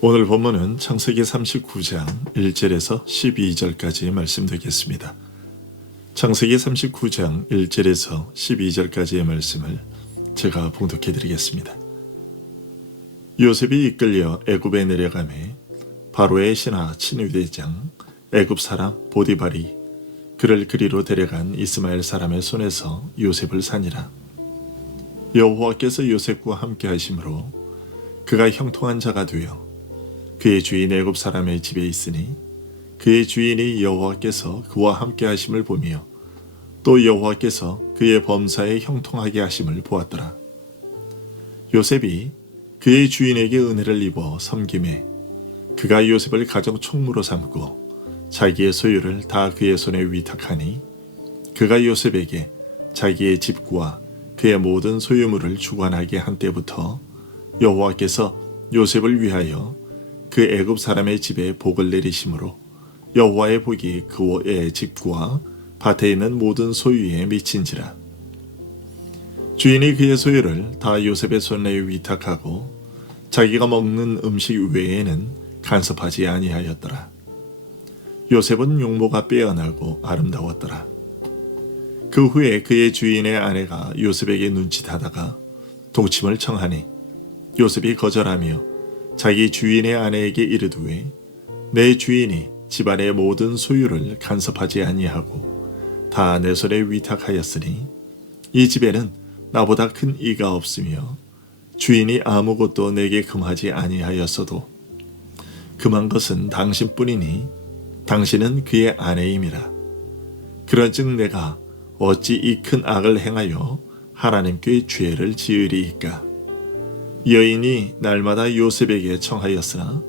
오늘 본문은 창세기 39장 1절에서 12절까지 말씀드리겠습니다. 창세기 39장 1절에서 12절까지의 말씀을 제가 봉독해 드리겠습니다. 요셉이 이끌려 애굽에 내려가매 바로의 신하 친위대장 애굽 사람 보디발이 그를 그리로 데려간 이스마엘 사람의 손에서 요셉을 산이라. 여호와께서 요셉과 함께 하심으로 그가 형통한 자가 되어 그의 주인 애굽 사람의 집에 있으니 그의 주인이 여호와께서 그와 함께 하심을 보며 또 여호와께서 그의 범사에 형통하게 하심을 보았더라. 요셉이 그의 주인에게 은혜를 입어 섬김에 그가 요셉을 가정 총무로 삼고 자기의 소유를 다 그의 손에 위탁하니 그가 요셉에게 자기의 집과 그의 모든 소유물을 주관하게 한 때부터 여호와께서 요셉을 위하여 그 애굽 사람의 집에 복을 내리심으로 여호와의 복이 그의 집과 밭에 있는 모든 소유에 미친지라. 주인이 그의 소유를 다 요셉의 손에 위탁하고 자기가 먹는 음식 외에는 간섭하지 아니하였더라. 요셉은 용모가 빼어나고 아름다웠더라. 그 후에 그의 주인의 아내가 요셉에게 눈짓하다가 동침을 청하니 요셉이 거절하며 자기 주인의 아내에게 이르되 내 주인이 집안의 모든 소유를 간섭하지 아니하고 다 내 손에 위탁하였으니 이 집에는 나보다 큰 이가 없으며 주인이 아무것도 내게 금하지 아니하였어도 금한 것은 당신뿐이니 당신은 그의 아내임이라. 그런즉 내가 어찌 이 큰 악을 행하여 하나님께 죄를 지으리이까. 여인이 날마다 요셉에게 청하였으나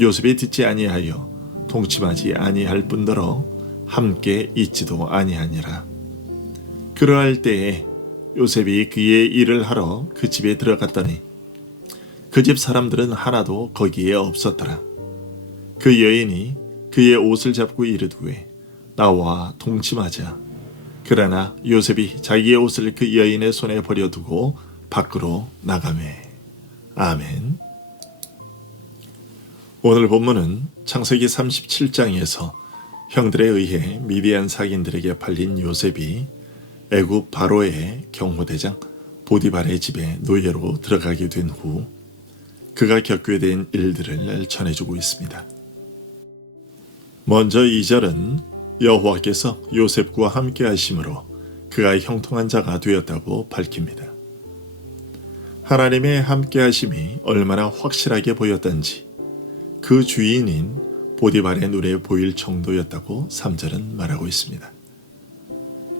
요셉이 듣지 아니하여 동침하지 아니할 뿐더러 함께 있지도 아니하니라. 그러할 때에 요셉이 그의 일을 하러 그 집에 들어갔더니 그 집 사람들은 하나도 거기에 없었더라. 그 여인이 그의 옷을 잡고 이르되 나와 동침하자. 그러나 요셉이 자기의 옷을 그 여인의 손에 버려두고 밖으로 나가매. 아멘. 오늘 본문은 창세기 37장에서 형들에 의해 미디안 사기인들에게 팔린 요셉이 애굽 바로의 경호대장 보디발의 집에 노예로 들어가게 된 후 그가 겪게 된 일들을 전해주고 있습니다. 먼저 2절은 여호와께서 요셉과 함께 하심으로 그가 형통한 자가 되었다고 밝힙니다. 하나님의 함께 하심이 얼마나 확실하게 보였던지 그 주인인 보디발의 눈에 보일 정도였다고 3절은 말하고 있습니다.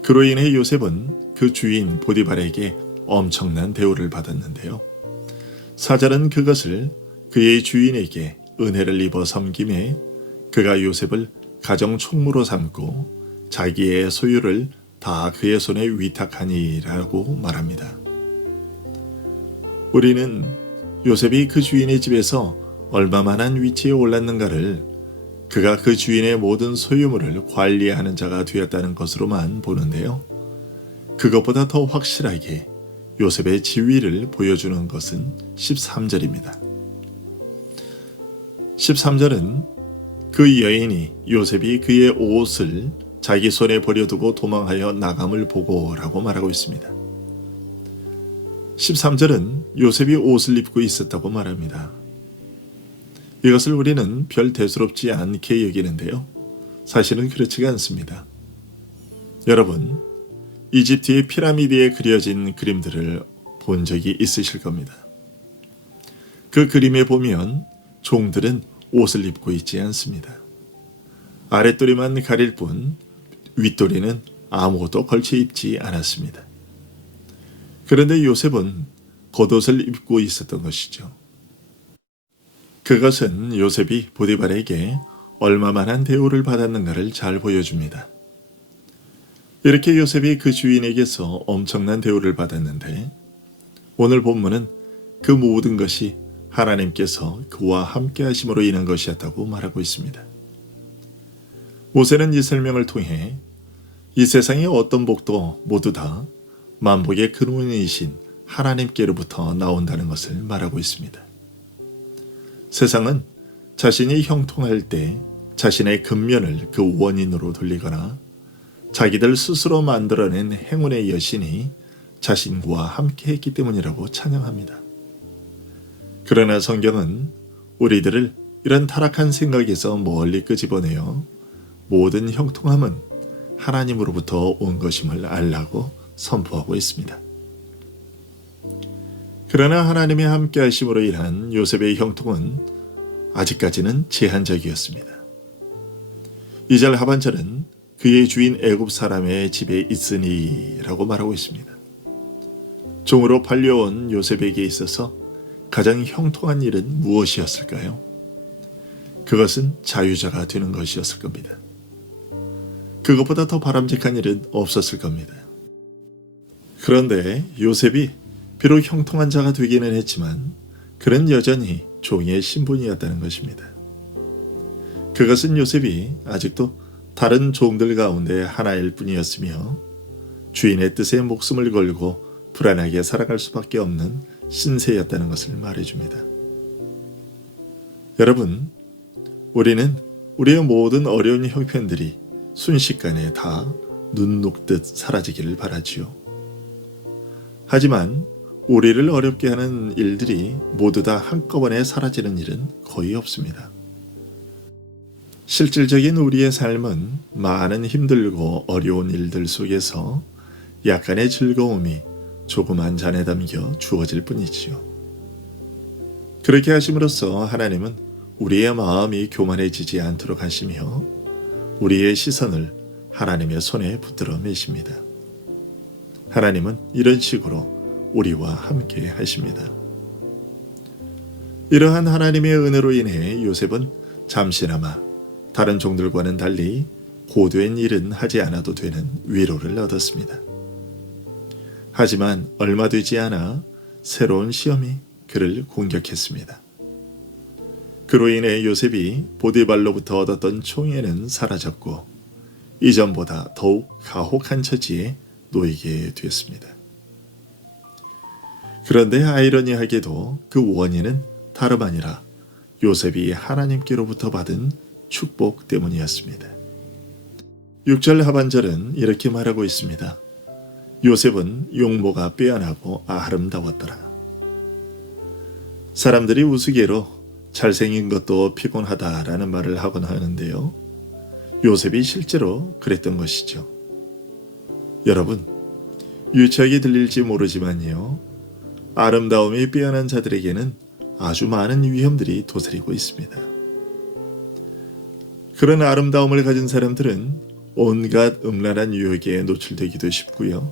그로 인해 요셉은 그 주인 보디발에게 엄청난 대우를 받았는데요. 4절은 그것을 그의 주인에게 은혜를 입어 섬김에 그가 요셉을 가정 총무로 삼고 자기의 소유를 다 그의 손에 위탁하니라고 말합니다. 우리는 요셉이 그 주인의 집에서 얼마만한 위치에 올랐는가를 그가 그 주인의 모든 소유물을 관리하는 자가 되었다는 것으로만 보는데요. 그것보다 더 확실하게 요셉의 지위를 보여주는 것은 13절입니다. 13절은 그 여인이 요셉이 그의 옷을 자기 손에 버려두고 도망하여 나감을 보고라고 말하고 있습니다. 13절은 요셉이 옷을 입고 있었다고 말합니다. 이것을 우리는 별 대수롭지 않게 여기는데요. 사실은 그렇지가 않습니다. 여러분, 이집트의 피라미드에 그려진 그림들을 본 적이 있으실 겁니다. 그 그림에 보면 종들은 옷을 입고 있지 않습니다. 아랫도리만 가릴 뿐 윗도리는 아무것도 걸쳐 입지 않았습니다. 그런데 요셉은 겉옷을 입고 있었던 것이죠. 그것은 요셉이 보디발에게 얼마만한 대우를 받았는가를 잘 보여줍니다. 이렇게 요셉이 그 주인에게서 엄청난 대우를 받았는데 오늘 본문은 그 모든 것이 하나님께서 그와 함께 하심으로 인한 것이었다고 말하고 있습니다. 모세는 이 설명을 통해 이 세상의 어떤 복도 모두 다 만복의 근원이신 하나님께로부터 나온다는 것을 말하고 있습니다. 세상은 자신이 형통할 때 자신의 근면을 그 원인으로 돌리거나 자기들 스스로 만들어낸 행운의 여신이 자신과 함께 했기 때문이라고 찬양합니다. 그러나 성경은 우리들을 이런 타락한 생각에서 멀리 끄집어내어 모든 형통함은 하나님으로부터 온 것임을 알라고 선포하고 있습니다. 그러나 하나님의 함께 하심으로 인한 요셉의 형통은 아직까지는 제한적이었습니다. 2절 하반절은 그의 주인 애굽 사람의 집에 있으니 라고 말하고 있습니다. 종으로 팔려온 요셉에게 있어서 가장 형통한 일은 무엇이었을까요? 그것은 자유자가 되는 것이었을 겁니다. 그것보다 더 바람직한 일은 없었을 겁니다. 그런데 요셉이 비록 형통한 자가 되기는 했지만 그는 여전히 종의 신분이었다는 것입니다. 그것은 요셉이 아직도 다른 종들 가운데 하나일 뿐이었으며 주인의 뜻에 목숨을 걸고 불안하게 살아갈 수밖에 없는 신세였다는 것을 말해줍니다. 여러분, 우리는 우리의 모든 어려운 형편들이 순식간에 다 눈 녹듯 사라지기를 바라지요. 하지만 우리를 어렵게 하는 일들이 모두 다 한꺼번에 사라지는 일은 거의 없습니다. 실질적인 우리의 삶은 많은 힘들고 어려운 일들 속에서 약간의 즐거움이 조금 한 잔에 담겨 주어질 뿐이지요. 그렇게 하심으로써 하나님은 우리의 마음이 교만해지지 않도록 하시며 우리의 시선을 하나님의 손에 붙들어 매십니다. 하나님은 이런 식으로 우리와 함께 하십니다. 이러한 하나님의 은혜로 인해 요셉은 잠시나마 다른 종들과는 달리 고된 일은 하지 않아도 되는 위로를 얻었습니다. 하지만 얼마 되지 않아 새로운 시험이 그를 공격했습니다. 그로 인해 요셉이 보디발로부터 얻었던 총애는 사라졌고 이전보다 더욱 가혹한 처지에 놓이게 되었습니다. 그런데 아이러니하게도 그 원인은 다름 아니라 요셉이 하나님께로부터 받은 축복 때문이었습니다. 6절 하반절은 이렇게 말하고 있습니다. 요셉은 용모가 빼어나고 아름다웠더라. 사람들이 우스개로 잘생긴 것도 피곤하다라는 말을 하곤 하는데요. 요셉이 실제로 그랬던 것이죠. 여러분, 유치하게 들릴지 모르지만요. 아름다움이 빼어난 자들에게는 아주 많은 위험들이 도사리고 있습니다. 그런 아름다움을 가진 사람들은 온갖 음란한 유혹에 노출되기도 쉽고요.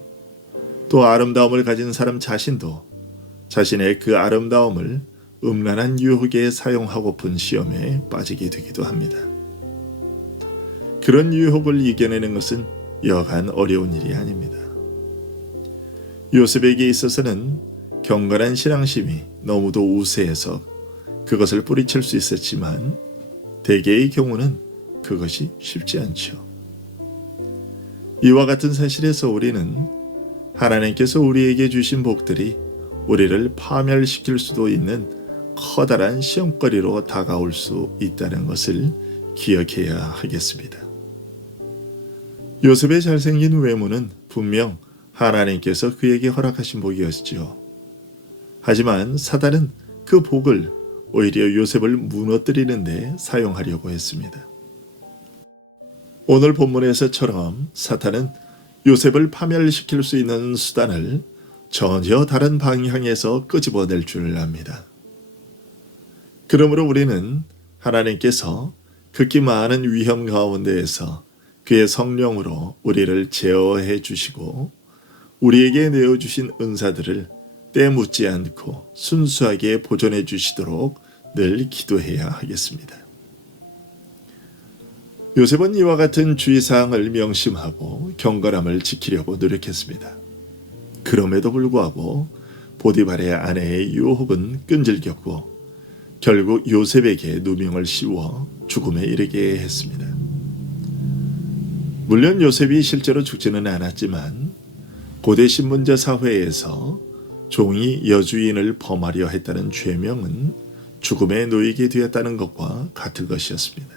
또 아름다움을 가진 사람 자신도 자신의 그 아름다움을 음란한 유혹에 사용하고픈 시험에 빠지게 되기도 합니다. 그런 유혹을 이겨내는 것은 여간 어려운 일이 아닙니다. 요셉에게 있어서는 경건한 신앙심이 너무도 우세해서 그것을 뿌리칠 수 있었지만 대개의 경우는 그것이 쉽지 않죠. 이와 같은 사실에서 우리는 하나님께서 우리에게 주신 복들이 우리를 파멸시킬 수도 있는 커다란 시험거리로 다가올 수 있다는 것을 기억해야 하겠습니다. 요셉의 잘생긴 외모는 분명 하나님께서 그에게 허락하신 복이었지요. 하지만 사단은 그 복을 오히려 요셉을 무너뜨리는 데 사용하려고 했습니다. 오늘 본문에서처럼 사탄은 요셉을 파멸시킬 수 있는 수단을 전혀 다른 방향에서 끄집어낼 줄 압니다. 그러므로 우리는 하나님께서 극히 많은 위험 가운데에서 그의 성령으로 우리를 제어해 주시고 우리에게 내어주신 은사들을 때묻지 않고 순수하게 보존해 주시도록 늘 기도해야 하겠습니다. 요셉은 이와 같은 주의사항을 명심하고 경건함을 지키려고 노력했습니다. 그럼에도 불구하고 보디발의 아내의 유혹은 끈질겼고 결국 요셉에게 누명을 씌워 죽음에 이르게 했습니다. 물론 요셉이 실제로 죽지는 않았지만 고대 신분제 사회에서 종이 여주인을 범하려 했다는 죄명은 죽음에 놓이게 되었다는 것과 같은 것이었습니다.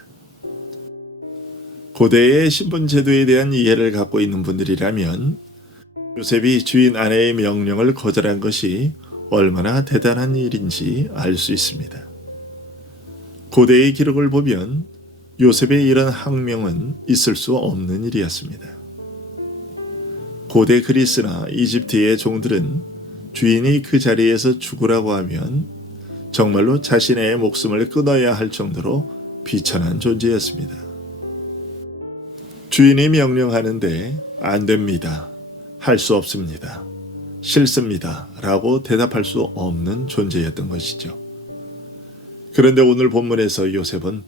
고대의 신분 제도에 대한 이해를 갖고 있는 분들이라면 요셉이 주인 아내의 명령을 거절한 것이 얼마나 대단한 일인지 알 수 있습니다. 고대의 기록을 보면 요셉의 이런 항명은 있을 수 없는 일이었습니다. 고대 그리스나 이집트의 종들은 주인이 그 자리에서 죽으라고 하면 정말로 자신의 목숨을 끊어야 할 정도로 비천한 존재였습니다. 주인이 명령하는데 안 됩니다. 할 수 없습니다. 싫습니다. 라고 대답할 수 없는 존재였던 것이죠. 그런데 오늘 본문에서 요셉은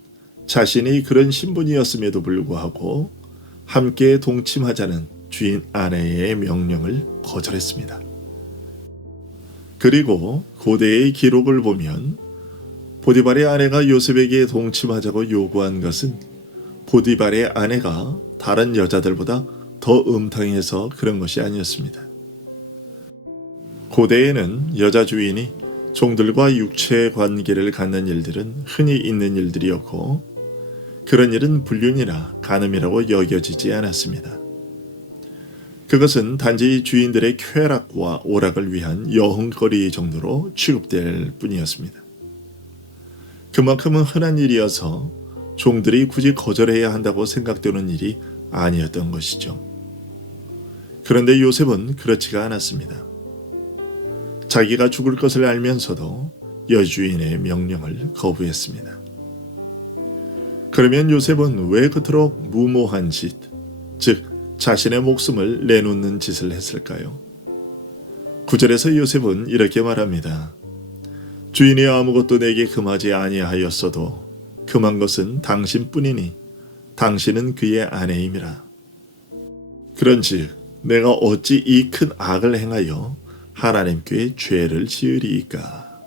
자신이 그런 신분이었음에도 불구하고 함께 동침하자는 주인 아내의 명령을 거절했습니다. 그리고 고대의 기록을 보면 보디발의 아내가 요셉에게 동침하자고 요구한 것은 보디발의 아내가 다른 여자들보다 더 음탕해서 그런 것이 아니었습니다. 고대에는 여자 주인이 종들과 육체 관계를 갖는 일들은 흔히 있는 일들이었고 그런 일은 불륜이나 간음이라고 여겨지지 않았습니다. 그것은 단지 주인들의 쾌락과 오락을 위한 여흥거리 정도로 취급될 뿐이었습니다. 그만큼은 흔한 일이어서 종들이 굳이 거절해야 한다고 생각되는 일이 아니었던 것이죠. 그런데 요셉은 그렇지가 않았습니다. 자기가 죽을 것을 알면서도 여주인의 명령을 거부했습니다. 그러면 요셉은 왜 그토록 무모한 짓, 즉 자신의 목숨을 내놓는 짓을 했을까요? 9절에서 요셉은 이렇게 말합니다. 주인이 아무것도 내게 금하지 아니하였어도 금한 것은 당신뿐이니 당신은 그의 아내임이라. 그런즉 내가 어찌 이 큰 악을 행하여 하나님께 죄를 지으리이까.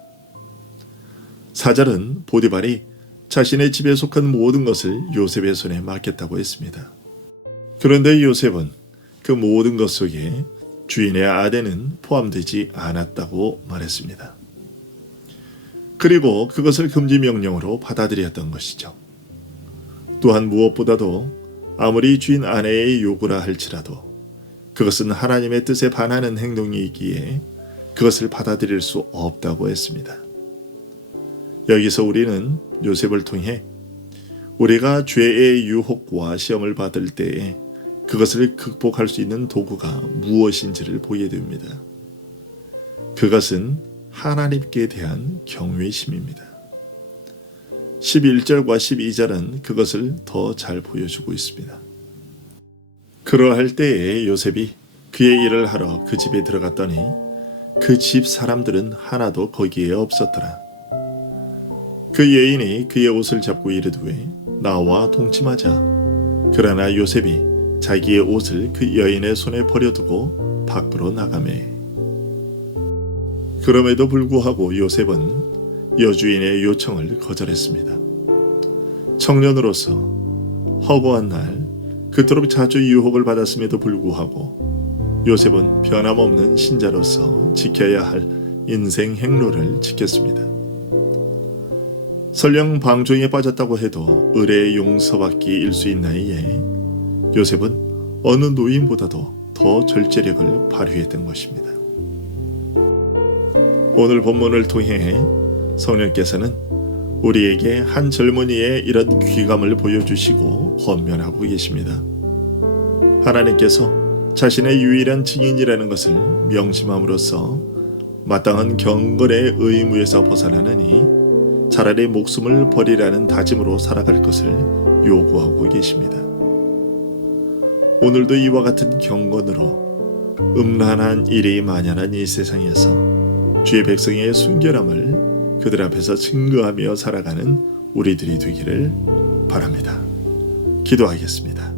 4절은 보디발이 자신의 집에 속한 모든 것을 요셉의 손에 맡겼다고 했습니다. 그런데 요셉은 그 모든 것 속에 주인의 아내는 포함되지 않았다고 말했습니다. 그리고 그것을 금지 명령으로 받아들였던 것이죠. 또한 무엇보다도 아무리 주인 아내의 요구라 할지라도 그것은 하나님의 뜻에 반하는 행동이기에 그것을 받아들일 수 없다고 했습니다. 여기서 우리는 요셉을 통해 우리가 죄의 유혹과 시험을 받을 때에 그것을 극복할 수 있는 도구가 무엇인지를 보게 됩니다. 그것은 하나님께 대한 경외심입니다. 11절과 12절은 그것을 더 잘 보여주고 있습니다. 그러할 때에 요셉이 그의 일을 하러 그 집에 들어갔더니 그 집 사람들은 하나도 거기에 없었더라. 그 여인이 그의 옷을 잡고 이르되 나와 동침하자. 그러나 요셉이 자기의 옷을 그 여인의 손에 버려두고 밖으로 나가매. 그럼에도 불구하고 요셉은 여주인의 요청을 거절했습니다. 청년으로서 허구한 날 그토록 자주 유혹을 받았음에도 불구하고 요셉은 변함없는 신자로서 지켜야 할 인생 행로를 지켰습니다. 설령 방종에 빠졌다고 해도 을의 용서받기 일 수 있나이에 요셉은 어느 노인보다도 더 절제력을 발휘했던 것입니다. 오늘 본문을 통해 성령께서는 우리에게 한 젊은이의 이런 귀감을 보여주시고 권면하고 계십니다. 하나님께서 자신의 유일한 증인이라는 것을 명심함으로써 마땅한 경건의 의무에서 벗어나느니 차라리 목숨을 버리라는 다짐으로 살아갈 것을 요구하고 계십니다. 오늘도 이와 같은 경건으로 음란한 일이 만연한 이 세상에서 주의 백성의 순결함을 그들 앞에서 증거하며 살아가는 우리들이 되기를 바랍니다. 기도하겠습니다.